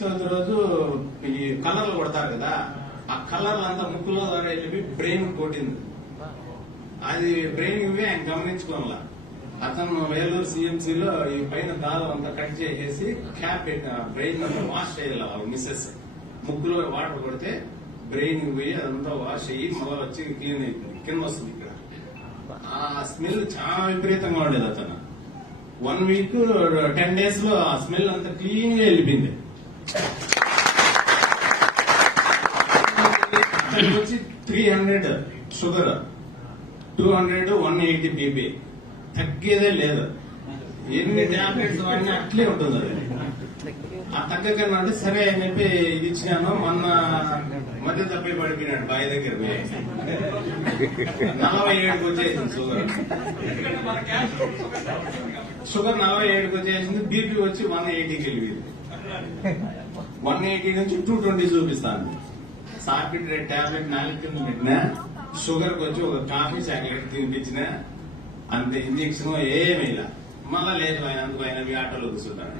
చవితి రోజు ఈ కలర్లు కొడతారు కదా, ఆ కలర్లు అంతా ముక్కులో వెళ్ళి బ్రెయిన్ కొట్టింది. అది బ్రెయిన్ ఇవి ఆయన గమనించుకోవాల. అతను వేలూరు సిఎంసీలో ఈ పైన దారం అంతా కట్ చేసేసి క్యాప్ పెట్టిన బ్రెయిన్ అంతా వాష్ చేయాలి. వాళ్ళ మిస్సెస్ ముక్కులో వాటర్ కొడితే బ్రెయిన్ పోయి అదంతా వాష్ అయ్యి మళ్ళీ వచ్చి క్లీన్ అయిపోయింది. కింద వస్తుంది ఇక్కడ. ఆ స్మెల్ చాలా విపరీతంగా ఉండేది. అతను 1 వీక్ 10 days లో ఆ స్మెల్ అంతా క్లీన్ గా వెళ్ళిపోయింది. వచ్చి 300 షుగర్, 200 180 బీపీ, తగ్గేదే లేదు. ఎన్ని టాబ్లెట్స్ వాడినా అట్లే ఉంటుంది. అది ఆ తగ్గకన్నా అంటే సరే అని చెప్పి ఇది ఇచ్చినాను. మొన్న మధ్య తప్పి పడిపోయినాడు బావి దగ్గర పోయి. 47కి వచ్చేసింది షుగర్ 47కి వచ్చేసింది. బీపీ వచ్చి 180కి వెళ్ళింది. 180 నుంచి 220 చూపిస్తాను. సార్బిట్రేట్ టాబ్లెట్ 4 కింద పెట్టినా, షుగర్ కి వచ్చి ఒక కాఫీ చాక్లెట్ తినిపించిన, అంత ఇంజక్షన్ ఏమీ ఇలా. మళ్ళా లేదు ఆయన అందుకు ఆయన ఆటోలో కూర్చుంటాడు.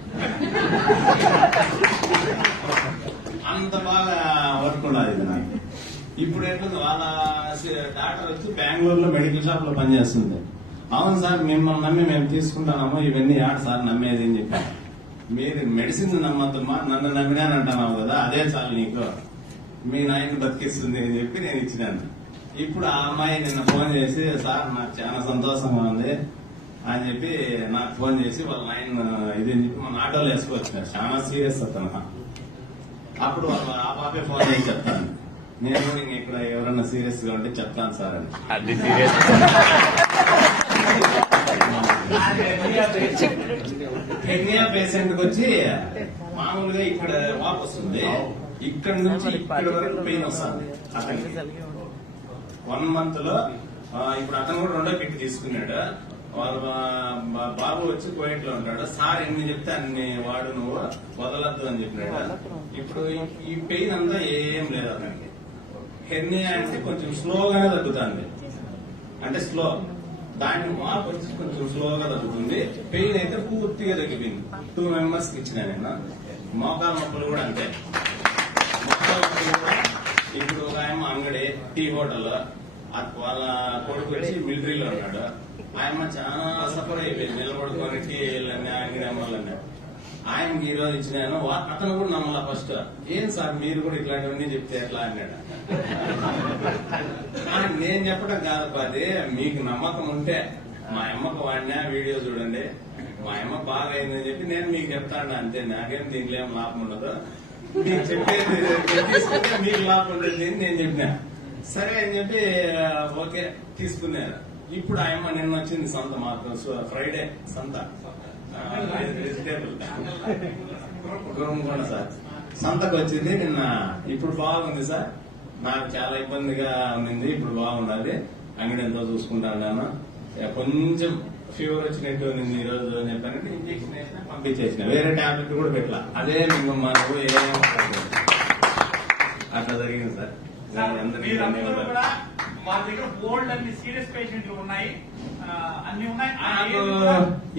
అంత బాగా వర్క్ ఉండదు నాకు. ఇప్పుడు ఎట్లుంది, వాళ్ళ డాక్టర్ వచ్చి బెంగళూరులో మెడికల్ షాప్ లో పనిచేస్తుంది. అవును సార్, మిమ్మల్ని నమ్మి మేము తీసుకుంటాము, ఇవన్నీ ఆడ సార్ నమ్మేది అని చెప్పి. మీరు మెడిసిన్ నమ్మద్దమ్మా, నన్ను నమ్మినానంటున్నావు కదా, అదే చాలు నీకు, మీ నాయన్ని బతికిస్తుంది అని చెప్పి నేను ఇచ్చినాను. ఇప్పుడు ఆ అమ్మాయి నిన్న ఫోన్ చేసి, సార్ నాకు చాలా సంతోషంగా ఉంది అని చెప్పి నాకు ఫోన్ చేసి వాళ్ళ నాయన ఇది అని చెప్పి మన ఆటోలో వేసుకొచ్చినారు. చాలా సీరియస్ అతను. అప్పుడు వాళ్ళ ఆ పాపే ఫోన్ చేసి చెప్తాను, నేను కూడా ఇక్కడ ఎవరన్నా సీరియస్ గా ఉంటే చెప్తాను సార్ అని. హెర్నియా పేషెంట్ కి వచ్చి మామూలుగా ఇక్కడ వాపు వస్తుంది, ఇక్కడ నుంచి ఇక్కడ వరకు పెయిన్ వస్తుంది అతనికి. 1 month లో ఇప్పుడు అతను కూడా 2వ కిట్ తీసుకున్నాడు. వాళ్ళ బాబు వచ్చి కోయట్ లో ఉంటాడు. సార్ ఎన్ని చెప్తే అన్ని వాడు, నువ్వు వదలద్దు అని చెప్పినాడు. ఇప్పుడు ఈ పెయిన్ అంతా ఏం లేదు అతనికి. హెర్నియా అంటే కొంచెం స్లోగానే తగ్గుతుంది, అంటే స్లో. దాన్ని వాపు వచ్చి కొంచెం స్లోగా తగ్గుతుంది. పెయిన్ అయితే పూర్తిగా తగ్గిపోయింది. 2 members కి ఇచ్చిన నేను. మోకాల నొప్పులు కూడా అంతే. మోకాల నొప్పులు కూడా ఇప్పుడు ఒక ఆయన అంగడి టీ హోటల్, వాళ్ళ కొడుకు వచ్చి మిలిటరీలో ఉన్నాడు. ఆయన చాలా సఫర్ అయిపోయింది, నిలబడుకొని టీలన్నీ అంగడి అమ్మాలన్నా. ఆయనకి ఈ రోజు ఇచ్చినాను. అతను కూడా నమ్మలా ఫస్ట్. ఏం సార్ మీరు కూడా ఇట్లాంటివన్నీ చెప్తే ఎట్లా అన్నాడు. నేను చెప్పడం కాదు, అది మీకు నమ్మకం ఉంటే మా అమ్మకు వాడినా వీడియో చూడండి, మా అమ్మ బాగా అయిందని చెప్పి నేను మీకు చెప్తాను అంతే. నాకేం దీంట్లో ఏం లాభం ఉండదు, మీకు చెప్పేది తీసుకుంటే మీకు లాభం ఉంటుంది అని నేను చెప్పినా. సరే అని చెప్పి ఓకే తీసుకున్నారు. ఇప్పుడు ఆయమ్మ నిన్న వచ్చింది సంత, మాకు ఫ్రైడే సంత, వెజిటేబుల్ గురంకొండ సార్ సంతకు వచ్చింది నిన్న. ఇప్పుడు బాగుంది సార్, నాకు చాలా ఇబ్బందిగా ఉంది, ఇప్పుడు బాగుండాలి, అంగడి ఎంతో చూసుకుంటాను. కొంచెం ఫీవర్ వచ్చినట్టు ఉంది ఈ రోజు అని చెప్పానంటే ఇంజక్షన్ వేసినా పంపించేసిన, వేరే టాబ్లెట్ కూడా పెట్టలా. అదే మీకు మనకు అట్లా జరిగింది సార్. మా దగ్గర బోల్డ్ అన్ని సీరియస్ పేషెంట్లు ఉన్నాయి, అన్ని ఉన్నాయి.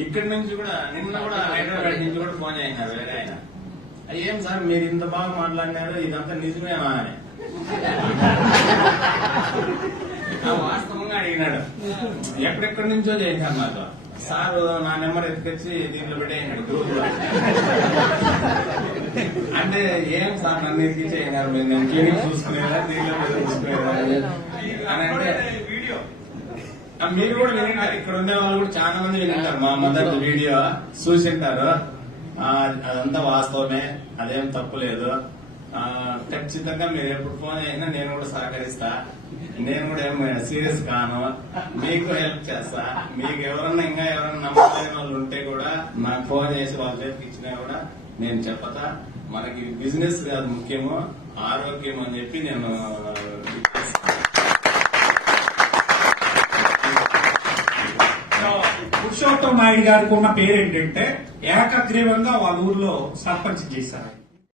ఇక్కడి నుంచి కూడా నిన్న కూడా హైదరాబాద్ నుంచి కూడా ఫోన్ చేసినారు వేరే ఆయన. ఏం సార్ మీరు ఇంత బాగా మాట్లాడినారు, ఇదంతా నిజమేనా అని వాస్తవంగా అడిగినాడు. ఎక్కడెక్కడి నుంచో చేశారు నాకు. సార్ నా నెంబర్ ఎత్తుకొచ్చి దీంట్లో పెట్టేసినాడు గ్రూప్ లో. అంటే ఏం సార్ నన్ను ఎత్తిచ్చేసినారు, నేను క్లినిక్ చూసుకునేదా దీంట్లో చూసుకునేదా అని అంటే, మీరు కూడా వినింటారు, ఇక్కడ ఉండే వాళ్ళు కూడా చాలా మంది వినింటారు. మా మదర్ వీడియో చూసింటారు. అదంతా వాస్తవమే, అదేం తప్పులేదు. ఖచ్చితంగా మీరు ఎప్పుడు ఫోన్ చేసినా నేను కూడా సహకరిస్తా. నేను కూడా ఏం సీరియస్ కాను, మీకు హెల్ప్ చేస్తా. మీకు ఎవరన్నా ఇంకా ఎవరన్నా నమ్మకమైన వాళ్ళు ఉంటే కూడా నాకు ఫోన్ చేసి వాళ్ళ చేతికి ఇచ్చినా కూడా నేను చెప్పతా. మనకి బిజినెస్ కాదు ముఖ్యము, ఆరోగ్యం అని చెప్పి నేను పురుషోత్తం నాయుడు గారికి ఉన్న పేరేంటంటే ఏకగ్రీవంగా వాళ్ళ ఊర్లో సర్పంచ్ చేశారు.